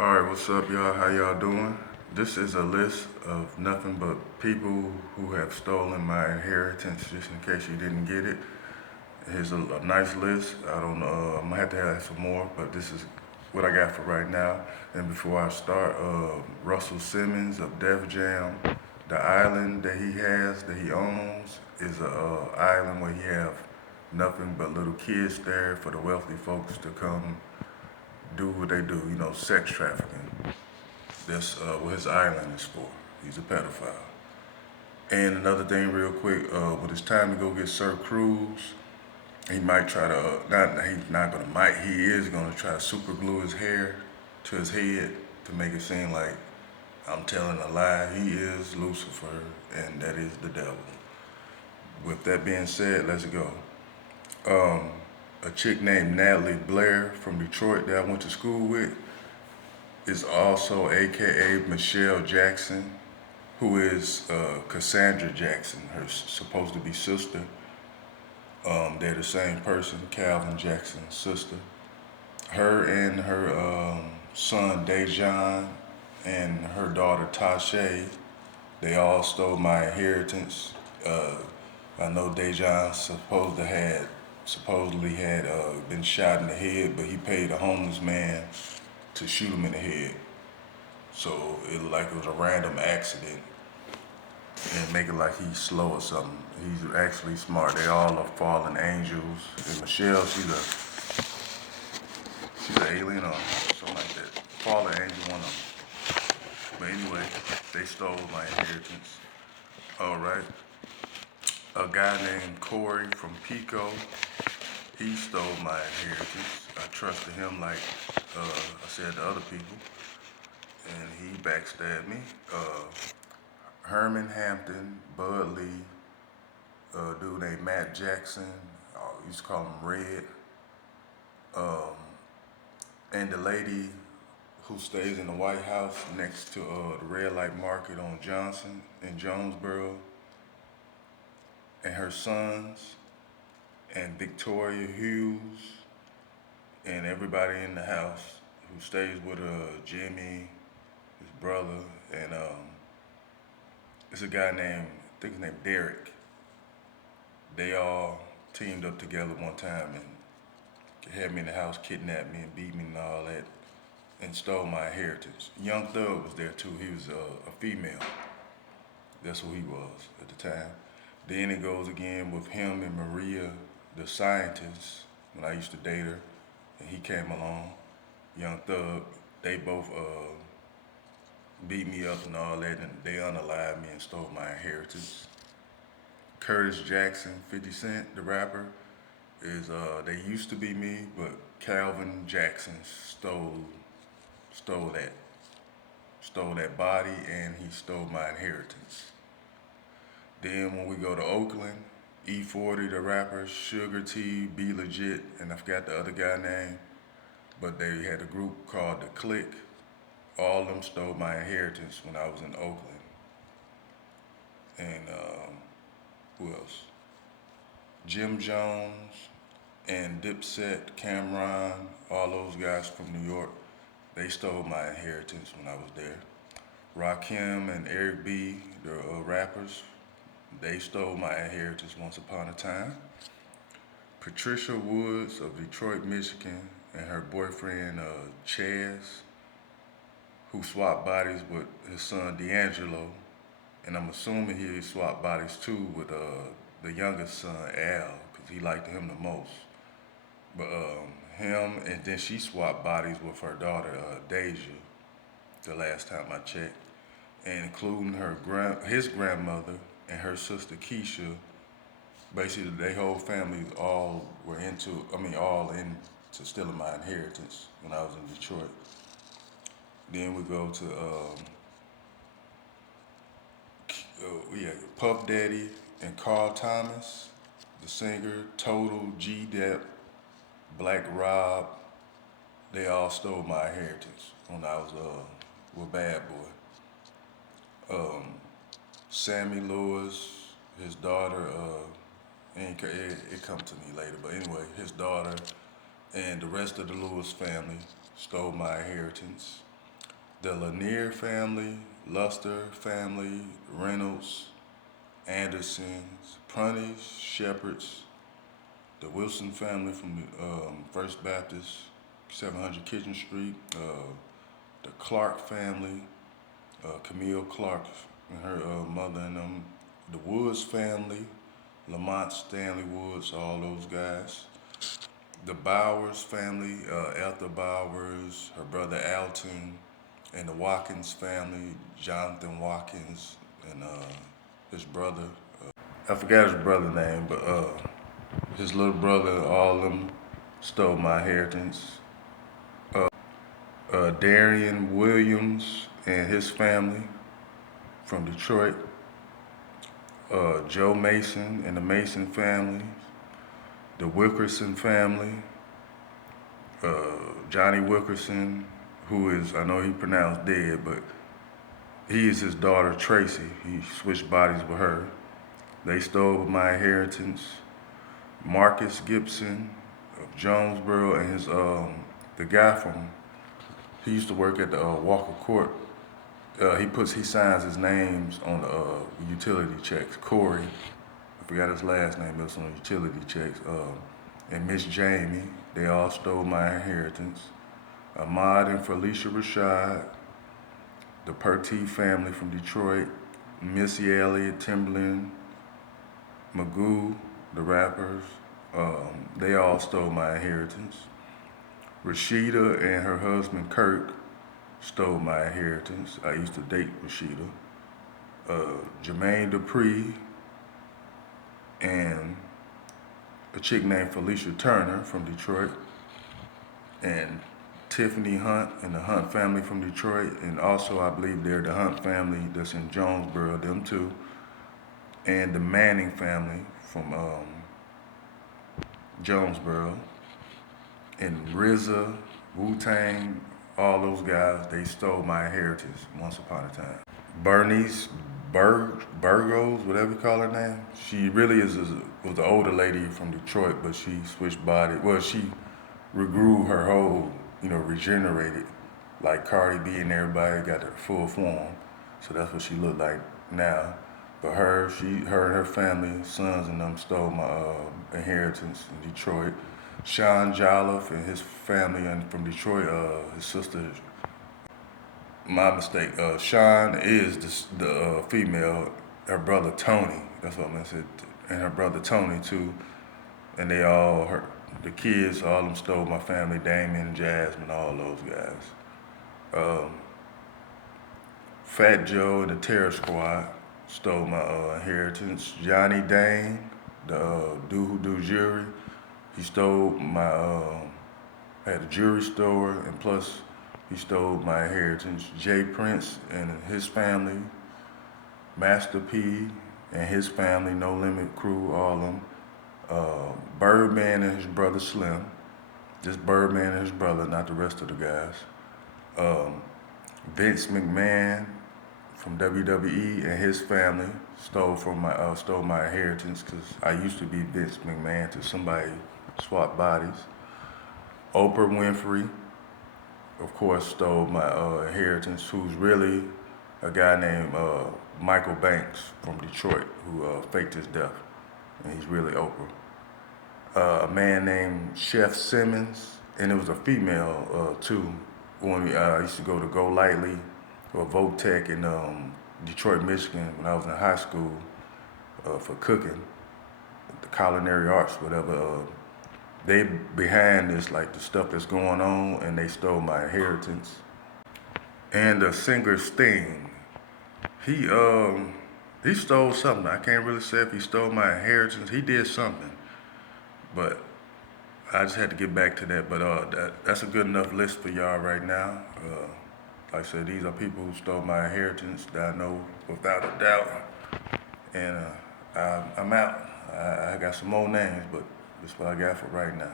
All right, what's up, y'all? How y'all doing? This is a list of nothing but people who have stolen my inheritance, just in case you didn't get it. Here's a nice list. I don't know, I'm gonna have to have some more, but this is what I got for right now. And before I start, Russell Simmons of Def Jam, the island that he has, that he owns, is a island where he have nothing but little kids there for the wealthy folks to come do what they do, sex trafficking. That's what his island is for. He's a pedophile. And another thing, real quick, when it's time to go get Sir Cruz, he might try to, not, he's not gonna, might, he is gonna try to super glue his hair to his head to make it seem like I'm telling a lie. He is Lucifer, and that is the devil. With that being said, let's go. Um, a chick named Natalie Blair from Detroit that I went to school with is also AKA Michelle Jackson, who is Cassandra Jackson, her supposed to be sister. They're the same person, Calvin Jackson's sister. Her and her son Dejan and her daughter Tasha, they all stole my inheritance. Uh, I know Dejan supposedly had been shot in the head, but he paid a homeless man to shoot him in the head. So it like it was a random accident and make it like he's slow or something. He's actually smart. They all are fallen angels. And Michelle, she's an alien or something like that. Fallen angel, one of them. But anyway, they stole my inheritance. All right. A guy named Corey from Pico, he stole my inheritance. I trusted him like I said to other people, and he backstabbed me. Herman Hampton, Bud Lee, a dude named Matt Jackson, used to call him Red, um, and the lady who stays in the White House next to the Red Light Market on Johnson in Jonesboro, and her sons, and Victoria Hughes, and everybody in the house who stays with Jimmy, his brother, and it's a guy named, I think his name Derek. They all teamed up together one time and had me in the house, kidnapped me and beat me and all that, and stole my inheritance. Young Thug was there too. He was a female. That's who he was at the time. Then it goes again with him and Maria, the scientist, when I used to date her, and he came along. Young Thug, they both beat me up and all that, and they unalived me and stole my inheritance. Curtis Jackson, 50 Cent, the rapper, is they used to be me, but Calvin Jackson stole that stole that body, and he stole my inheritance. Then when we go to Oakland, E40, the rapper, Sugar T, Be Legit, and I forgot the other guy name, but they had a group called The Click. All of them stole my inheritance when I was in Oakland. And who else? Jim Jones and Dipset, Cameron, all those guys from New York, they stole my inheritance when I was there. Rakim and Eric B, the rappers, they stole my inheritance once upon a time. Patricia Woods of Detroit, Michigan, and her boyfriend Chaz, who swapped bodies with his son D'Angelo, and I'm assuming he swapped bodies too with the youngest son Al, because he liked him the most. But him, and then she swapped bodies with her daughter Deja, the last time I checked, and including his grandmother and her sister Keisha. Basically, their whole family all into stealing my inheritance when I was in Detroit. Then we go to Puff Daddy and Carl Thomas, the singer, Total, G Dep, Black Rob. They all stole my inheritance when I was with Bad Boy. Sammy Lewis, his daughter, it come to me later, but anyway, his daughter and the rest of the Lewis family stole my inheritance. the Lanier family, Luster family, Reynolds, Andersons, Prunties, Shepherds, the Wilson family from the First Baptist, 700 Kitchen Street, the Clark family, Camille Clark and her mother and them, the Woods family, Lamont Stanley Woods, all those guys. The Bowers family, Ethel Bowers, her brother Alton, and the Watkins family, Jonathan Watkins and his brother. I forgot his brother name, but his little brother, all of them stole my inheritance. Darian Williams and his family from Detroit. Joe Mason and the Mason family. The Wilkerson family. Johnny Wilkerson, who is, I know he pronounced dead, but he is his daughter Tracy. He switched bodies with her. They stole my inheritance. Marcus Gibson of Jonesboro and his the guy from he used to work at the Walker Court. He signs his names on the utility checks. Corey, I forgot his last name, but it's on the utility checks. And Miss Jamie, they all stole my inheritance. Ahmad and Felicia Rashad, the Pertee family from Detroit, Missy Elliott, Timberland, Magoo, the rappers, they all stole my inheritance. Rashida and her husband Kirk stole my inheritance. I used to date Rashida. Jermaine Dupree and a chick named Felicia Turner from Detroit, and Tiffany Hunt and the Hunt family from Detroit, and also I believe they're the Hunt family that's in Jonesboro, them too, and the Manning family from Jonesboro, and RZA, Wu-Tang, all those guys, they stole my inheritance once upon a time. Bernice Burgos, whatever you call her name, she really was the older lady from Detroit, but she switched body. Well, she regrew her whole, regenerated, like Cardi B and everybody got her full form. So that's what she looked like now. But her and her family, sons and them stole my inheritance in Detroit. Sean Jolliffe and his family and from Detroit, his sister, my mistake. Sean is the female, her brother Tony, that's what I said, and her brother Tony too. And they all, the kids, all of them stole my family, Damien, Jasmine, all those guys. Fat Joe and the Terror Squad stole my inheritance. Johnny Dane, the dude who do jewelry, he stole my, had a jewelry store, and plus he stole my inheritance. Jay Prince and his family, Master P and his family, No Limit Crew, all of them. Birdman and his brother Slim. Just Birdman and his brother, not the rest of the guys. Vince McMahon from WWE and his family stole my inheritance because I used to be Vince McMahon till somebody swapped bodies. Oprah Winfrey, of course, stole my inheritance, who's really a guy named Michael Banks from Detroit who faked his death, and he's really Oprah. A man named Chef Simmons, and it was a female too. When I used to go to Go Lightly or Votech in Detroit, Michigan, when I was in high school for cooking, the culinary arts, whatever. They behind this, like the stuff that's going on, and they stole my inheritance. And the singer Sting, he stole something. I can't really say if he stole my inheritance. He did something, but I just had to get back to that. But that's a good enough list for y'all right now. Like I said, these are people who stole my inheritance that I know without a doubt. And I'm out. I got some more names, but that's what I got for right now.